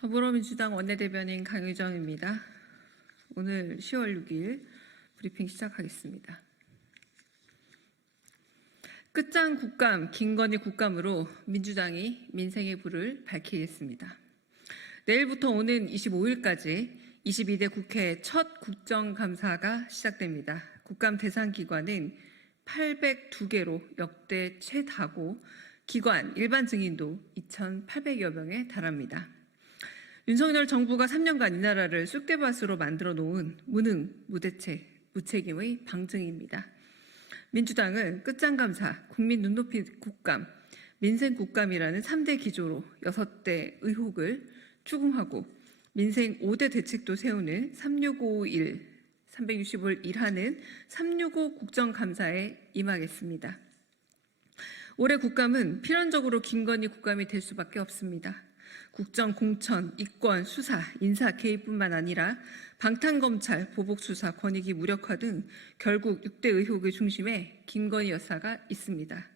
더불어민주당 원내대변인 강유정입니다. 오늘 10월 6일 브리핑 시작하겠습니다. 끝장 국감, 김건희 국감으로 민주당이 민생의 불을 밝히겠습니다. 내일부터 오는 25일까지 22대 국회 첫 국정감사가 시작됩니다. 국감 대상 기관은 802개로 역대 최다고 기관, 일반 증인도 2,800여 명에 달합니다. 윤석열 정부가 3년간 이 나라를 쑥대밭으로 만들어 놓은 무능, 무대책, 무책임의 방증입니다. 민주당은 끝장감사, 국민 눈높이 국감, 민생 국감이라는 3대 기조로 6대 의혹을 추궁하고 민생 5대 대책도 세우는 365일, 365일 일하는 365 국정감사에 임하겠습니다. 올해 국감은 필연적으로 김건희 국감이 될 수밖에 없습니다. 국정, 공천, 이권, 수사, 인사 개입뿐만 아니라 방탄검찰, 보복수사, 권익위 무력화 등 결국 6대 의혹의 중심에 김건희 여사가 있습니다.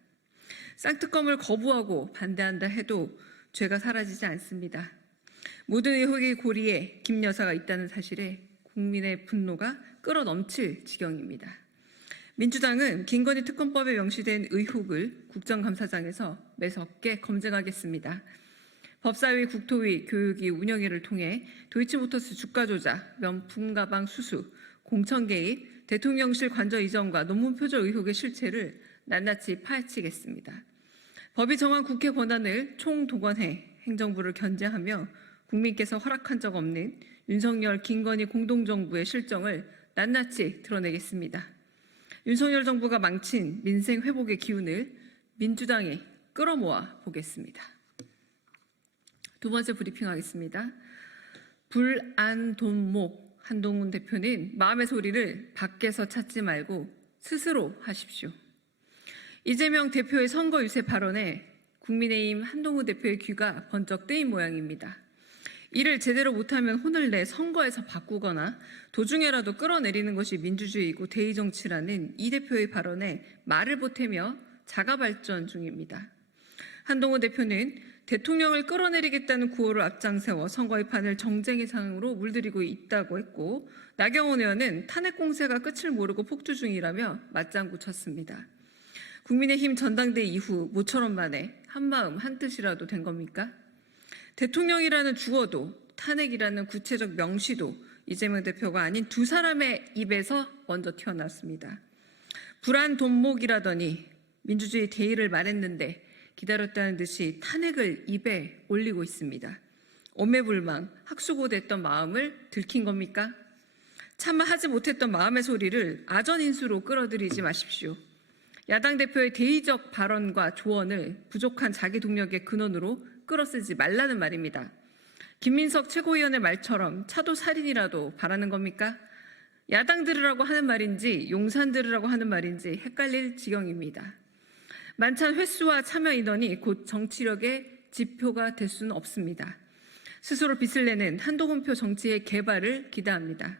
쌍특검을 거부하고 반대한다 해도 죄가 사라지지 않습니다. 모든 의혹의 고리에 김 여사가 있다는 사실에 국민의 분노가 끌어넘칠 지경입니다. 민주당은 김건희 특검법에 명시된 의혹을 국정감사장에서 매섭게 검증하겠습니다. 법사위, 국토위, 교육위, 운영위를 통해 도이치모터스 주가 조작, 명품 가방 수수, 공천 개입, 대통령실 관저 이전과 논문 표절 의혹의 실체를 낱낱이 파헤치겠습니다. 법이 정한 국회 권한을 총동원해 행정부를 견제하며 국민께서 허락한 적 없는 윤석열, 김건희 공동정부의 실정을 낱낱이 드러내겠습니다. 윤석열 정부가 망친 민생 회복의 기운을 민주당이 끌어모아 보겠습니다. 두 번째 브리핑하겠습니다. 불안돈목 한동훈 대표는 마음의 소리를 밖에서 찾지 말고 스스로 하십시오. 이재명 대표의 선거 유세 발언에 국민의힘 한동훈 대표의 귀가 번쩍 뜨인 모양입니다. 이를 제대로 못하면 혼을 내 선거에서 바꾸거나 도중에라도 끌어내리는 것이 민주주의이고 대의정치라는 이 대표의 발언에 말을 보태며 자가발전 중입니다. 한동훈 대표는 대통령을 끌어내리겠다는 구호를 앞장세워 선거의 판을 정쟁의 상으로 물들이고 있다고 했고, 나경원 의원은 탄핵 공세가 끝을 모르고 폭주 중이라며 맞장구 쳤습니다. 국민의힘 전당대 이후 모처럼 만에 한마음 한뜻이라도 된 겁니까? 대통령이라는 주어도 탄핵이라는 구체적 명시도 이재명 대표가 아닌 두 사람의 입에서 먼저 튀어나왔습니다. 불안돈목이라더니 민주주의 대의를 말했는데 기다렸다는 듯이 탄핵을 입에 올리고 있습니다. 오매불망, 학수고됐던 마음을 들킨 겁니까? 차마 하지 못했던 마음의 소리를 아전인수로 끌어들이지 마십시오. 야당 대표의 대의적 발언과 조언을 부족한 자기 동력의 근원으로 끌어쓰지 말라는 말입니다. 김민석 최고위원의 말처럼 차도 살인이라도 바라는 겁니까? 야당 들으라고 하는 말인지 용산 들으라고 하는 말인지 헷갈릴 지경입니다. 만찬 횟수와 참여 인원이 곧 정치력의 지표가 될 수는 없습니다. 스스로 빚을 내는 한동훈표 정치의 개발을 기대합니다.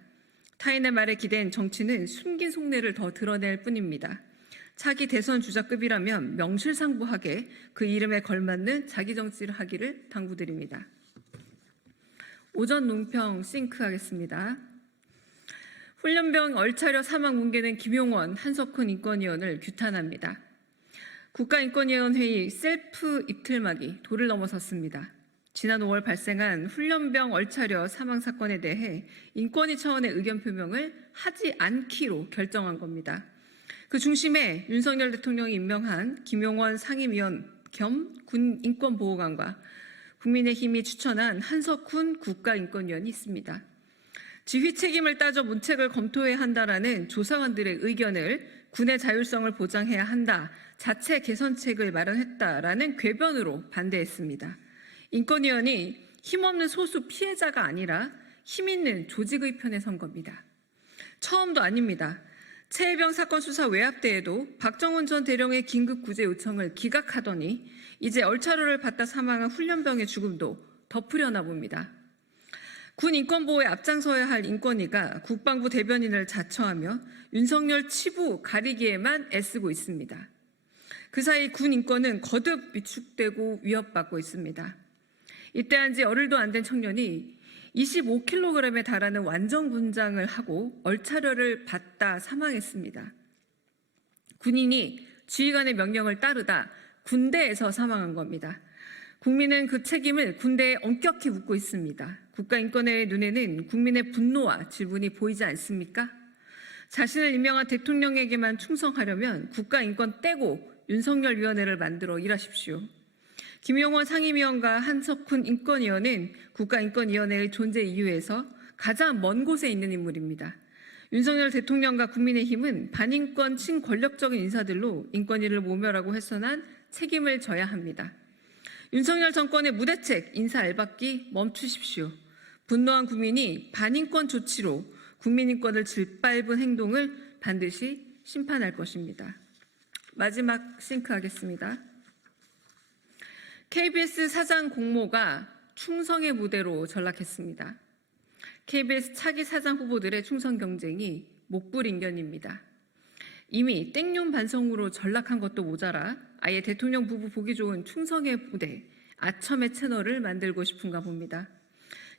타인의 말에 기댄 정치는 숨긴 속내를 더 드러낼 뿐입니다. 차기 대선 주자급이라면 명실상부하게 그 이름에 걸맞는 자기 정치를 하기를 당부드립니다. 오전 논평 싱크하겠습니다. 훈련병 얼차려 사망 뭉개는 김용원, 한석훈 인권위원을 규탄합니다. 국가인권위원회의 셀프 입틀막이 도를 넘어섰습니다. 지난 5월 발생한 훈련병 얼차려 사망 사건에 대해 인권위 차원의 의견 표명을 하지 않기로 결정한 겁니다. 그 중심에 윤석열 대통령이 임명한 김용원 상임위원 겸 군 인권보호관과 국민의힘이 추천한 한석훈 국가인권위원이 있습니다. 지휘 책임을 따져 문책을 검토해야 한다라는 조사관들의 의견을 군의 자율성을 보장해야 한다, 자체 개선책을 마련했다라는 궤변으로 반대했습니다. 인권위원이 힘없는 소수 피해자가 아니라 힘있는 조직의 편에 선 겁니다. 처음도 아닙니다. 최혜병 사건 수사 외압 때에도 박정훈 전 대령의 긴급 구제 요청을 기각하더니 이제 얼차려를 받다 사망한 훈련병의 죽음도 덮으려나 봅니다. 군 인권보호에 앞장서야 할 인권위가 국방부 대변인을 자처하며 윤석열 치부 가리기에만 애쓰고 있습니다. 그 사이 군 인권은 거듭 위축되고 위협받고 있습니다. 입대한 지 열흘도 안 된 청년이 25kg에 달하는 완전 군장을 하고 얼차려를 받다 사망했습니다. 군인이 지휘관의 명령을 따르다 군대에서 사망한 겁니다. 국민은 그 책임을 군대에 엄격히 묻고 있습니다. 국가인권회의 눈에는 국민의 분노와 질문이 보이지 않습니까? 자신을 임명한 대통령에게만 충성하려면 국가인권 떼고 윤석열 위원회를 만들어 일하십시오. 김용원 상임위원과 한석훈 인권위원은 국가인권위원회의 존재 이유에서 가장 먼 곳에 있는 인물입니다. 윤석열 대통령과 국민의힘은 반인권 친권력적인 인사들로 인권위를 모멸하고 훼손한 책임을 져야 합니다. 윤석열 정권의 무대책 인사 알박기 멈추십시오. 분노한 국민이 반인권 조치로 국민인권을 짓밟은 행동을 반드시 심판할 것입니다. 마지막 싱크하겠습니다. KBS 사장 공모가 충성의 무대로 전락했습니다. KBS 차기 사장 후보들의 충성 경쟁이 목불인견입니다. 이미 땡볕 반성으로 전락한 것도 모자라 아예 대통령 부부 보기 좋은 충성의 무대, 아첨의 채널을 만들고 싶은가 봅니다.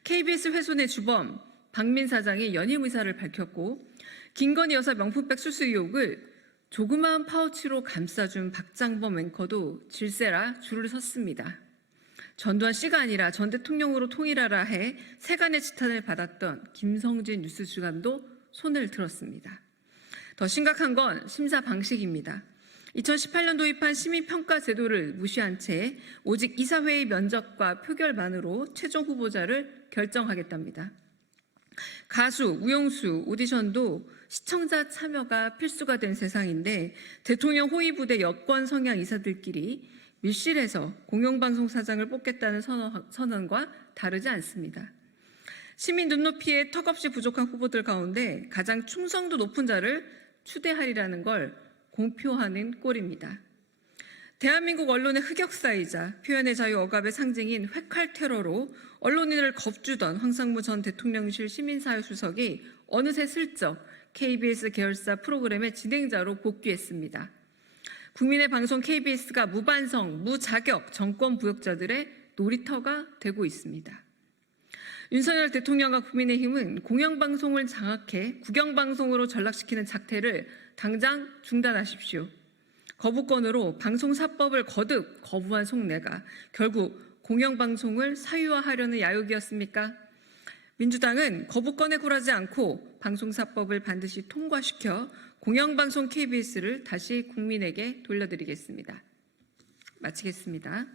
KBS 훼손의 주범 박민 사장이 연임 의사를 밝혔고 김건희 여사 명품백 수수 의혹을 조그마한 파우치로 감싸준 박장범 앵커도 질세라 줄을 섰습니다. 전두환 씨가 아니라 전 대통령으로 통일하라 해 세간의 지탄을 받았던 김성진 뉴스주간도 손을 들었습니다. 더 심각한 건 심사 방식입니다. 2018년 도입한 시민평가 제도를 무시한 채 오직 이사회의 면접과 표결만으로 최종 후보자를 결정하겠답니다. 가수, 우영수, 오디션도 시청자 참여가 필수가 된 세상인데 대통령 호위 부대 여권 성향 이사들끼리 밀실에서 공영방송 사장을 뽑겠다는 선언과 다르지 않습니다. 시민 눈높이에 턱없이 부족한 후보들 가운데 가장 충성도 높은 자를 추대하리라는 걸 공표하는 꼴입니다. 대한민국 언론의 흑역사이자 표현의 자유 억압의 상징인 회칼 테러로 언론인을 겁주던 황상무 전 대통령실 시민사회수석이 어느새 슬쩍 KBS 계열사 프로그램의 진행자로 복귀했습니다. 국민의 방송 KBS가 무반성, 무자격 정권 부역자들의 놀이터가 되고 있습니다. 윤석열 대통령과 국민의힘은 공영방송을 장악해 국영방송으로 전락시키는 작태를 당장 중단하십시오. 거부권으로 방송사법을 거듭 거부한 속내가 결국 공영방송을 사유화하려는 야욕이었습니까? 민주당은 거부권에 굴하지 않고 방송사법을 반드시 통과시켜 공영방송 KBS를 다시 국민에게 돌려드리겠습니다. 마치겠습니다.